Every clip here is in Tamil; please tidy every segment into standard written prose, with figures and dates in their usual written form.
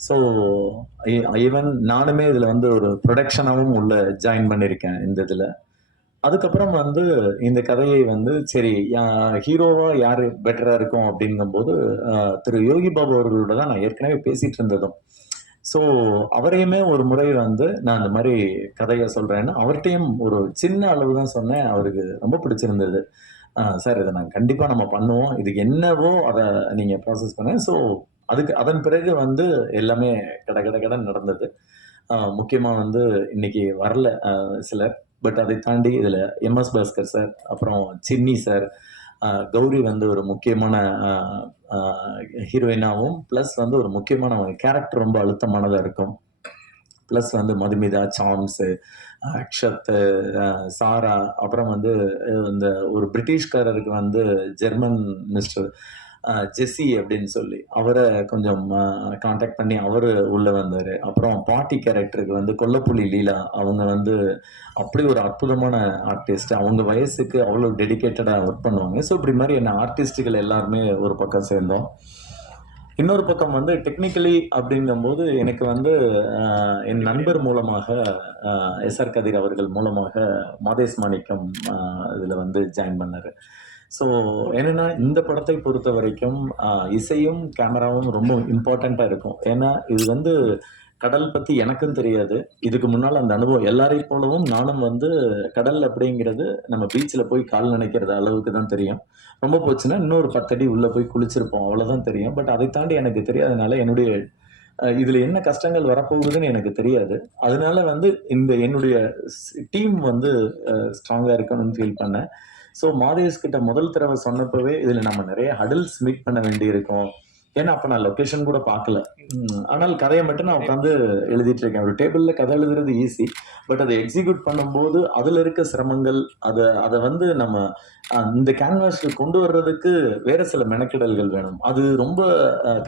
ஸோ ஈவன் நானுமே இதில் வந்து ஒரு ப்ரொடக்ஷனாகவும் உள்ள ஜாயின் பண்ணியிருக்கேன் இந்த இதில். அதுக்கப்புறம் வந்து இந்த கதையை வந்து சரி ஹீரோவா யார் பெட்டராக இருக்கும் அப்படிங்கும்போது திரு யோகி பாபு அவர்களோட தான் நான் ஏற்கனவே பேசிட்டு இருந்ததும். ஸோ அவரையுமே ஒரு முறை வந்து நான் இந்த மாதிரி கதையை சொல்கிறேன்னு அவர்கிட்டையும் ஒரு சின்ன அளவு தான் சொன்னேன். அவருக்கு ரொம்ப பிடிச்சிருந்தது. சார் இதை நான் கண்டிப்பாக நம்ம பண்ணுவோம், இதுக்கு என்னவோ அதை நீங்கள் ப்ராசஸ் பண்ணேன். ஸோ அதன் பிறகு வந்து எல்லாமே கட கட கடன் நடந்தது. முக்கியமாக வந்து இன்னைக்கு வரல சிலர். பட் அதை தாண்டி இதில் எம்எஸ் பாஸ்கர் சார், அப்புறம் சின்னி சார், கௌரி வந்து ஒரு முக்கியமான ஹீரோயினாவும், ப்ளஸ் வந்து ஒரு முக்கியமான கேரக்டர் ரொம்ப அழுத்தமானதாக இருக்கும். ப்ளஸ் வந்து மதுமிதா, சாம்ஸு, அக்ஷத், சாரா, அப்புறம் வந்து இந்த ஒரு பிரிட்டிஷ்காரருக்கு வந்து ஜெர்மன் மிஸ்டர் ஜெஸ்ஸி அப்படின்னு சொல்லி அவரை கொஞ்சம் காண்டாக்ட் பண்ணி அவர் உள்ள வந்தார். அப்புறம் பாட்டி கேரக்டருக்கு வந்து கொல்லப்புலி லீலா, அவங்க வந்து அப்படி ஒரு அற்புதமான ஆர்டிஸ்ட். அவங்க வயசுக்கு அவ்வளோ டெடிக்கேட்டடாக ஒர்க் பண்ணுவாங்க. ஸோ இப்படி மாதிரி என்ன ஆர்டிஸ்ட்டுகள் எல்லாருமே ஒரு பக்கம் சேர்ந்தோம். இன்னொரு பக்கம் வந்து டெக்னிக்கலி அப்படிங்கும்போது எனக்கு வந்து என் நண்பர் மூலமாக எஸ்ஆர் கதிர் அவர்கள் மூலமாக மாதேஷ் மாணிக்கம் இதில் வந்து ஜாயின் பண்ணார். ஸோ என்னன்னா இந்த படத்தை பொறுத்த வரைக்கும் இசையும் கேமராவும் ரொம்ப இம்பார்ட்டண்ட்டாக இருக்கும். ஏன்னா இது வந்து கடல் பற்றி எனக்கும் தெரியாது. இதுக்கு முன்னால் அந்த அனுபவம் எல்லாரையும் போலவும் நானும் வந்து கடல் அப்படிங்கிறது நம்ம பீச்சில் போய் கால் நினைக்கிறது அளவுக்கு தான் தெரியும். ரொம்ப போச்சுன்னா இன்னொரு 10 அடி உள்ள போய் குளிச்சிருப்போம், அவ்வளவுதான் தெரியும். பட் அதை தாண்டி எனக்கு தெரியாதனால என்னுடைய இதுல என்ன கஷ்டங்கள் வரப்போகுதுன்னு எனக்கு தெரியாது. அதனால வந்து என்னுடைய டீம் வந்து ஸ்ட்ராங்கா இருக்கணும்னு ஃபீல் பண்ணேன். ஸோ மாதேஷ் கிட்ட முதல் தடவை சொன்னப்பவே இதுல நம்ம நிறைய ஹடில்ஸ் மீட் பண்ண வேண்டி இருக்கும். ஏன்னா அப்ப நான் லொகேஷன் கூட பார்க்கல. ஆனால் கதையை மட்டும் நான் உட்காந்து எழுதிட்டு இருக்கேன். ஒரு டேபிள்ல கதை எழுதுறது ஈஸி. பட் அதை எக்ஸிக்யூட் பண்ணும்போது அதுல இருக்க சிரமங்கள், அதை வந்து நம்ம இந்த கேன்வாஸ்க்கு கொண்டு வர்றதுக்கு வேற சில மெனக்கெடல்கள் வேணும். அது ரொம்ப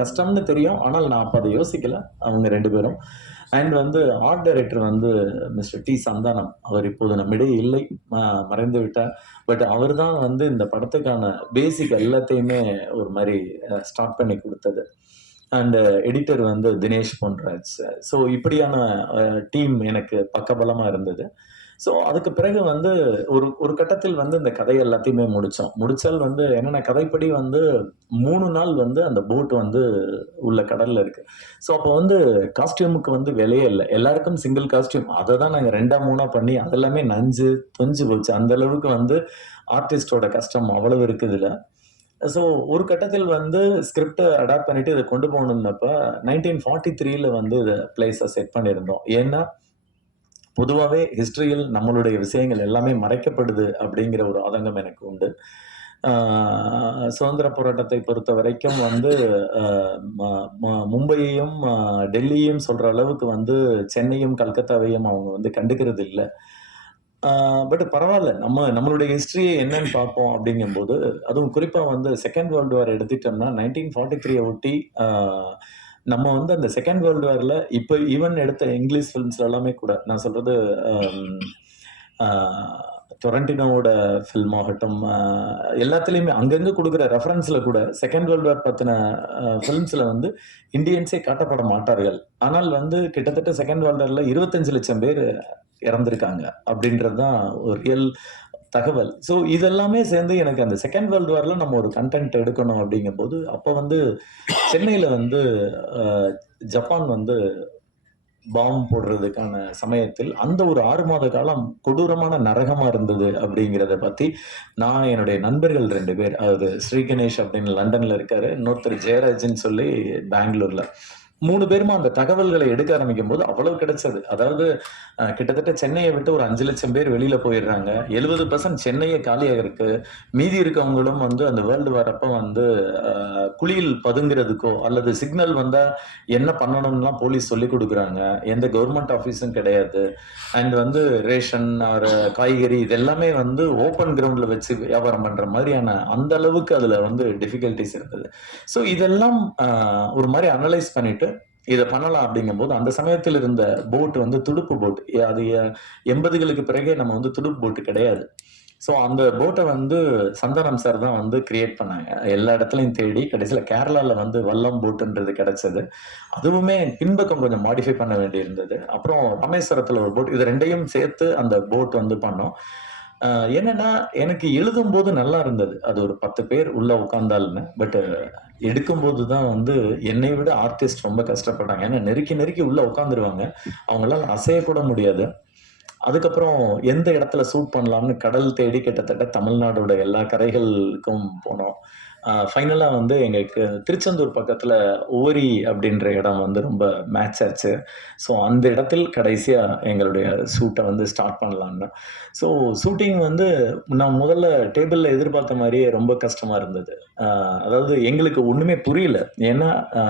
கஷ்டம்னு தெரியும். ஆனால் நான் அப்ப அதை யோசிக்கல. அவங்க 2 பேரும். அண்ட் வந்து ஆர்ட் டைரக்டர் வந்து மிஸ்டர் டி சந்தானம். அவர் இப்போது நம்மிடையே இல்லை, மறைந்து விட்டார். பட் அவர் தான் வந்து இந்த படத்துக்கான பேசிக் எல்லாத்தையுமே ஒரு மாதிரி ஸ்டார்ட் பண்ணி கொடுத்தது. அண்ட் எடிட்டர் வந்து தினேஷ் பொன்ராஜ். ஸோ இப்படியான டீம் எனக்கு பக்கபலமா இருந்தது. ஸோ அதுக்கு பிறகு வந்து ஒரு கட்டத்தில் வந்து இந்த கதை எல்லாத்தையுமே முடிச்சோம். முடிச்சால் வந்து என்னென்ன கதைப்படி வந்து 3 நாள் வந்து அந்த போட் வந்து உள்ள கடல்ல இருக்கு. ஸோ அப்போ வந்து காஸ்டியூமுக்கு வந்து விலையே இல்ல. எல்லாருக்கும் சிங்கிள் காஸ்டியூம். அதை தான் நாங்க 2ஆ 3ஆ பண்ணி அதெல்லாமே நஞ்சு தொஞ்சு போச்சு. அந்த அளவுக்கு வந்து ஆர்டிஸ்டோட கஷ்டம் அவ்வளவு இருக்கு இதுல. ஸோ ஒரு கட்டத்தில் வந்து ஸ்கிரிப்ட அடாப்ட் பண்ணிட்டு இத கொண்டு போகணும்னப்ப 1943ல வந்து இத பிளேஸ செட் பண்ணியிருந்தோம். ஏன்னா, பொதுவாவே ஹிஸ்டரியில் நம்மளுடைய விஷயங்கள் எல்லாமே மறைக்கப்படுது அப்படிங்கிற ஒரு ஆதங்கம் எனக்கு உண்டு. சுதந்திர போராட்டத்தை பொறுத்தவரைக்கும் வந்து அ ம ம மும்பையையும், டெல்லியையும் சொல்ற அளவுக்கு வந்து சென்னையும், கல்கத்தாவையும் அவங்க வந்து கண்டுக்கிறது இல்ல. பட் பரவால்ல. நம்மளுடைய ஹிஸ்டரி என்னன்னு பார்ப்போம் அப்படிங்கும்போது, அதுவும் குறிப்பா வந்து செகண்ட் வேர்ல்ட் வார் எடுத்துட்டோம்னா 1943 ஒட்டி அ நம்ம வந்து அந்த செகண்ட் வேர்ல்ட் வார்ல இப்ப ஈவன் எடுத்த இங்கிலீஷ் ஃபிலிம்ஸ்ல எல்லாமே கூட நான் சொல்றது அம் அ டொரன்டினோவோட ஃபில்ம் ஆகட்டும், எல்லாத்துலயுமே அங்கங்க குடுக்குற ரெஃபரன்ஸ்ல கூட செகண்ட் வேர்ல்ட் வார் பத்தின ஃபிலிம்ஸ்ல வந்து இந்தியன்ஸே காட்டப்பட மாட்டார்கள். ஆனால் வந்து கிட்டத்தட்ட செகண்ட் வேர்ல்ட் வார்ல 25,00,000 பேர் இறந்திருக்காங்க அப்படின்றது தான் ஒரு ரியல் தகவல். ஸோ இதெல்லாமே சேர்ந்து எனக்கு அந்த செகண்ட் வேர்ல்ட் வார்ல நம்ம ஒரு கன்டென்ட் எடுக்கணும் அப்படிங்கும்போது, அப்ப வந்து சென்னையில வந்து அ ஜப்பான் வந்து பாம் போடுறதுக்கான சமயத்தில், அந்த ஒரு 6 மாத காலம் கொடூரமான நரகமா இருந்தது அப்படிங்கிறத பத்தி, நான் என்னுடைய நண்பர்கள் 2 பேர். அவரு ஸ்ரீ கணேஷ் அப்படின்னு லண்டன்ல இருக்காரு. இன்னொருத்தர் ஜெயராஜ்ன்னு சொல்லி பெங்களூர்ல. 3 பேருமா அந்த தகவல்களை எடுக்க ஆரம்பிக்கும்போது அவ்வளவு கிடைச்சது. அதாவது கிட்டத்தட்ட சென்னைய விட்டு ஒரு 5,00,000 பேர் வெளியில போயிடுறாங்க. 70% சென்னையே காலியா இருக்கு. மீதி இருக்கவங்களும் வந்து அந்த வேர்ல்டு வார் அப்ப வந்து குழியில் பதுங்குறதுக்கோ, அல்லது சிக்னல் வந்தா என்ன பண்ணணும்லாம் போலீஸ் சொல்லிக் குடுக்குறாங்க. எந்த கவர்ன்மெண்ட் ஆஃபீஸும் கிடையாது. அண்ட் வந்து ரேஷன் ஆர் காய்கறி இது எல்லாமே வந்து ஓப்பன் கிரவுண்ட்ல வச்சு வியாபாரம் பண்ற மாதிரியான அந்த அளவுக்கு அதுல வந்து டிஃபிகல்டீஸ் இருந்தது. ஸோ இதெல்லாம் ஒரு மாரி அனலைஸ் பண்ணிட்டு இத பண்ணலாம் அப்படிங்கும்போது, அந்த சமயத்தில் இருந்த போட் வந்து துடுப்பு போட். அது 80களுக்கு பிறகே நம்ம வந்து துடுப்பு போட் கிடையாது. ஸோ அந்த போட்ட வந்து சந்தானம் சார் தான் வந்து கிரியேட் பண்ணாங்க. எல்லா இடத்துலயும் தேடி கடைசியில கேரளால வந்து வல்லம் போட்டுன்றது கிடைச்சது. அதுவுமே பின்பக்கம் கொஞ்சம் மாடிஃபை பண்ண வேண்டியிருந்தது. அப்புறம் ராமேஸ்வரத்துல ஒரு போட், இது 2யும் சேர்த்து அந்த போட் வந்து பண்ணோம். என்னன்னா, எனக்கு எழுதும்போது நல்லா இருந்தது. அது ஒரு 10 பேர் உள்ள உட்கார்ந்தால்ன்னு. பட் எடுக்கும்போது தான் வந்து என்னை விட ஆர்டிஸ்ட் ரொம்ப கஷ்டப்பட்டாங்க. ஏன்னா நெருக்கி நெருக்கி உள்ள உட்காந்துருவாங்க. அவங்களால அசையக்கூட முடியாது. அதுக்கப்புறம் எந்த இடத்துல ஷூட் பண்ணலாம்னு கடல் தேடி கிட்டத்தட்ட தமிழ்நாடோட எல்லா கரைகளுக்கும் போனோம். ஃபைனலா வந்து எங்களுக்கு திருச்செந்தூர் பக்கத்துல ஓரி அப்படின்ற இடம் வந்து ரொம்ப மேட்ச் ஆச்சு. ஸோ அந்த இடத்தில் கடைசியா எங்களுடைய ஷூட்ட வந்து ஸ்டார்ட் பண்ணலான்னு. ஸோ ஷூட்டிங் வந்து நான் முதல்ல டேபிள்ல எதிர்பார்த்த மாரியே ரொம்ப கஷ்டமா இருந்தது. அதாவது எங்களுக்கு ஒண்ணுமே புரியல. ஏன்னா, அ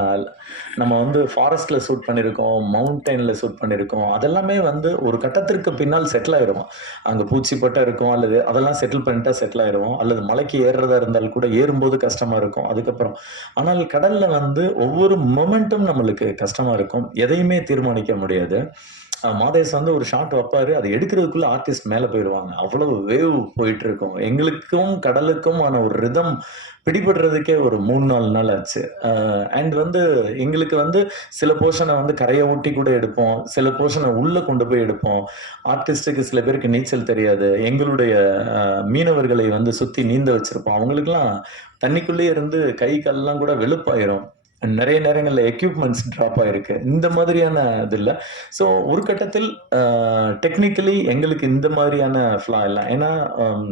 நம்ம வந்து ஃபாரஸ்ட்ல ஷூட் பண்ணியிருக்கோம், மவுண்டன்ல ஷூட் பண்ணியிருக்கோம். அதெல்லாமே வந்து ஒரு கட்டத்திற்கு பின்னால் செட்டில் ஆயிருவோம். அங்க பூச்சி பட்டை இருக்கும், அல்லது அதெல்லாம் செட்டில் பண்ணிட்டா செட்டில் ஆயிருவோம். அல்லது மலைக்கு ஏறுறதா இருந்தால் கூட ஏறும்போது கஷ்டமா இருக்கும். அதுக்கப்புறம் ஆனால் கடல்ல வந்து ஒவ்வொரு மொமெண்ட்டும் நம்மளுக்கு கஷ்டமா இருக்கும். எதையுமே தீர்மானிக்க முடியாது. மாதேஷ் வந்து ஒரு ஷாட் வப்பாரு. அத எடுக்கிறதுக்குள்ள ஆர்டிஸ்ட் மேல போயிருவாங்க. அவ்வளவு வேவ் போயிட்டு இருக்கும். எங்களுக்கும் கடலுக்குமான ஒரு ரிதம் பிடிபடுறதுக்கே ஒரு 3, 4 நாள் ஆச்சு. அண்ட் வந்து எங்களுக்கு வந்து சில போர்ஷன வந்து கரைய ஒட்டி கூட எடுப்போம். சில போர்ஷன உள்ள கொண்டு போய் எடுப்போம். ஆர்டிஸ்ட்டுக்கு சில பேருக்கு நீச்சல் தெரியாது. எங்களுடைய மீனவர்களை வந்து சுத்தி நீந்த வச்சிருப்போம். அவங்களுக்கெல்லாம் தண்ணிக்குள்ளேயே இருந்து கை, கால்லாம் கூட வெளுப்பாயிரும். நெறைய நேரங்கள்ல எக்யூப்மென்ட்ஸ் டிராப் ஆயிருக்கு. இந்த மாதிரியான இது இல்ல. ஸோ ஒரு கட்டத்தில் டெக்னிக்கலி எங்களுக்கு இந்த மாதிரியான ஃப்ளா இல்ல. ஏன்னா, அம்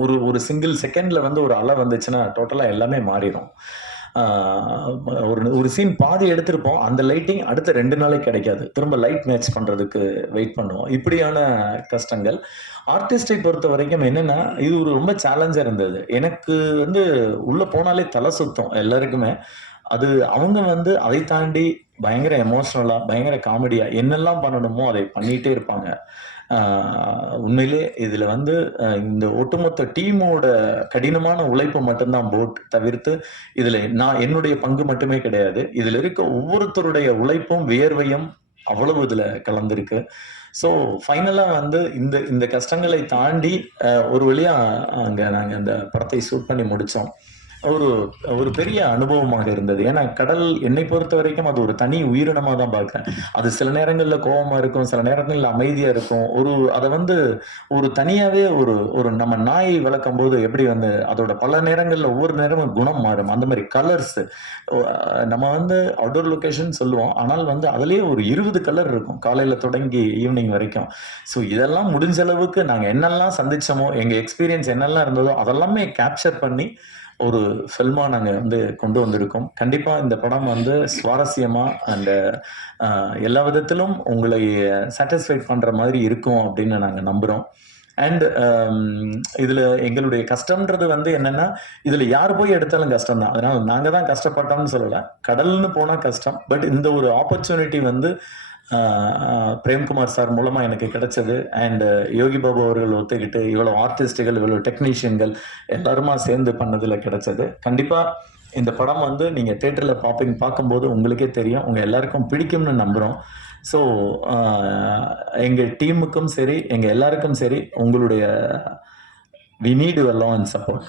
ஒரு ஒரு சிங்கிள் செகண்ட்ல வந்து ஒரு அலை வந்துச்சுன்னா, டோட்டலா எல்லாமே மாறிரும். ஆ ஒரு ஒரு சீன் பாதி எடுத்திருப்போம். அந்த லைட்டிங் அடுத்த 2 நாளைக்கு கிடைக்காது. திரும்ப லைட் மேட்ச் பண்றதுக்கு வெயிட் பண்ணுவோம். இப்படியான கஷ்டங்கள். ஆர்டிஸ்ட்டை பொறுத்தவரைக்கும் என்னன்னா, இது ஒரு ரொம்ப சேலஞ்சா இருந்தது. எனக்கு வந்து உள்ள போனாலே தல சுத்தும் எல்லாருக்குமே. அது அவங்க வந்து அதை தாண்டி பயங்கர எமோஷனலா, பயங்கர காமெடியா என்னெல்லாம் பண்ணணுமோ அதை பண்ணிட்டே இருப்பாங்க. ஆ உண்மையிலே இதுல வந்து இந்த ஒட்டுமொத்த டீமோட கடினமான உழைப்பு மட்டும் தான் போட் தவிர்த்து, இதுல நான் என்னுடைய பங்கு மட்டுமே கிடையாது. இதுல இருக்க ஒவ்வொருத்தருடைய உழைப்பும், வியர்வையும் அவ்வளவு இதுல கலந்திருக்கு. ஸோ ஃபைனலா வந்து இந்த இந்த கஷ்டங்களை தாண்டி ஒரு வழியா அங்க நாங்க அந்த படத்தை ஷூட் பண்ணி முடிச்சோம். ஒரு ஒரு பெரிய அனுபவமாக இருந்தது. ஏன்னா, கடல் என்னை பொறுத்தவரைக்கும் அது ஒரு தனி உயிரினமா தான் பார்க்கிறேன். அது சில நேரங்கள்ல கோவமா இருக்கும், சில நேரங்கள்ல அமைதியா இருக்கும். அத வந்து ஒரு தனியாவே ஒரு ஒரு நம்ம நாய் வளர்க்கும்போது எப்படி வந்து அதோட பல நேரங்கள்ல ஒவ்வொரு நேரமும் குணம் மாறும். அந்த மாரி கலர்ஸ் நம்ம வந்து அவுட்டோர் லொகேஷன் சொல்லுவோம். ஆனால் வந்து அதிலேயே ஒரு 20 கலர் இருக்கும். காலையில தொடங்கி ஈவினிங் வரைக்கும். ஸோ இதெல்லாம் முடிஞ்ச அளவுக்கு நாங்க என்னெல்லாம் சந்திச்சோமோ, எங்க எக்ஸ்பீரியன்ஸ் என்னெல்லாம் இருந்ததோ அதெல்லாமே கேப்சர் பண்ணி ஒரு ஃபில்மா நாங்க வந்து கொண்டு வந்திருக்கோம். கண்டிப்பா இந்த படம் வந்து சுவாரஸ்யமா அண்ட் எல்லா விதத்திலும் உங்களை சாட்டிஸ்ஃபைட் பண்ற மாதிரி இருக்கும் அப்படின்னு நாங்க நம்புறோம். அண்ட் இதுல எங்களுடைய கஷ்டம்ன்றது வந்து என்னன்னா, இதுல யார் போய் எடுத்தாலும் கஷ்டம் தான். அதனால நாங்க தான் கஷ்டப்பட்டோம்னு சொல்லல. கடல்னு போனா கஷ்டம். பட் இந்த ஒரு ஆப்பர்ச்சுனிட்டி வந்து பிரேம்குமார் சார் மூலமா எனக்கு கிடைச்சது. அண்ட் யோகி பாபு அவர்கள் ஒத்துக்கிட்டு இவ்வளவு ஆர்டிஸ்ட்டுகள், இவ்வளவு டெக்னீஷியன்கள் எல்லாருமா சேர்ந்து பண்ணதுல கிடைச்சது. கண்டிப்பா இந்த படம் வந்து நீங்க தியேட்டர்ல பார்க்கும்போது உங்களுக்கே தெரியும். உங்க எல்லாருக்கும் பிடிக்கும்னு நம்புறோம். ஸோ எங்க டீமுக்கும் சரி, எங்க எல்லாருக்கும் சரி, உங்களுடைய we need your love and support.